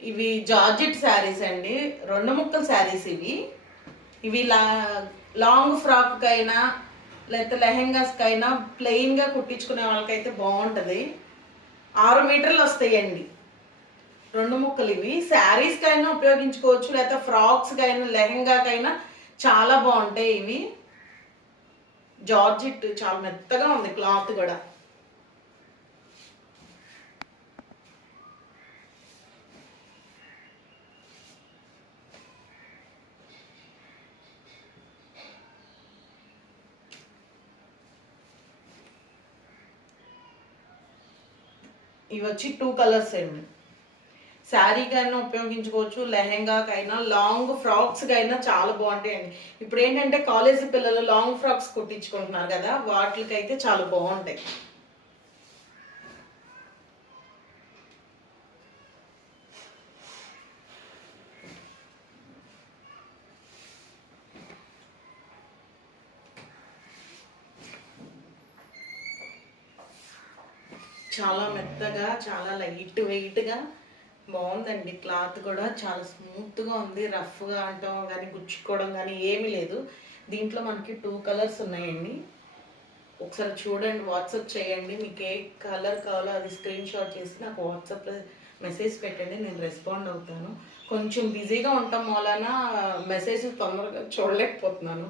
ఇవి జార్జెట్ శారీస్ అండి, 2 ముక్కల శారీస్ ఇవి. ఇవి లాంగ్ ఫ్రాక్ అయినా లేకపోతే లెహెంగాస్కైనా ప్లెయిన్గా కుట్టించుకునే వాళ్ళకైతే బాగుంటుంది. 6 మీటర్లు వస్తాయండి 2 ముక్కలు. ఇవి శారీస్కైనా ఉపయోగించుకోవచ్చు, లేకపోతే ఫ్రాక్స్కైనా లెహెంగాకైనా చాలా బాగుంటాయి. ఇవి జార్జెట్ చాలా మెత్తగా ఉంది క్లాత్ కూడా. ఇవి వచ్చి 2 కలర్స్ అండి. శారీకైనా ఉపయోగించుకోవచ్చు, లెహెంగాకైనా లాంగ్ ఫ్రాక్స్కైనా చాలా బాగుంటాయండి. ఇప్పుడు ఏంటంటే కాలేజీ పిల్లలు లాంగ్ ఫ్రాక్స్ కుట్టించుకుంటున్నారు కదా, వాటికైతే చాలా బాగుంటాయి. చాలా మెత్తగా, చాలా లైట్ వెయిట్గా బాగుందండి. క్లాత్ కూడా చాలా స్మూత్గా ఉంది. రఫ్గా అంటాం కానీ గుచ్చుకోవడం కానీ ఏమీ లేదు. దీంట్లో మనకి 2 కలర్స్ ఉన్నాయండి. ఒకసారి చూడండి, వాట్సాప్ చేయండి. మీకు ఏ కలర్ కావాలో అది స్క్రీన్ షాట్ చేసి నాకు వాట్సాప్లో మెసేజ్ పెట్టండి, నేను రెస్పాండ్ అవుతాను. కొంచెం బిజీగా ఉండటం వలన మెసేజ్ తొందరగా చూడలేకపోతున్నాను.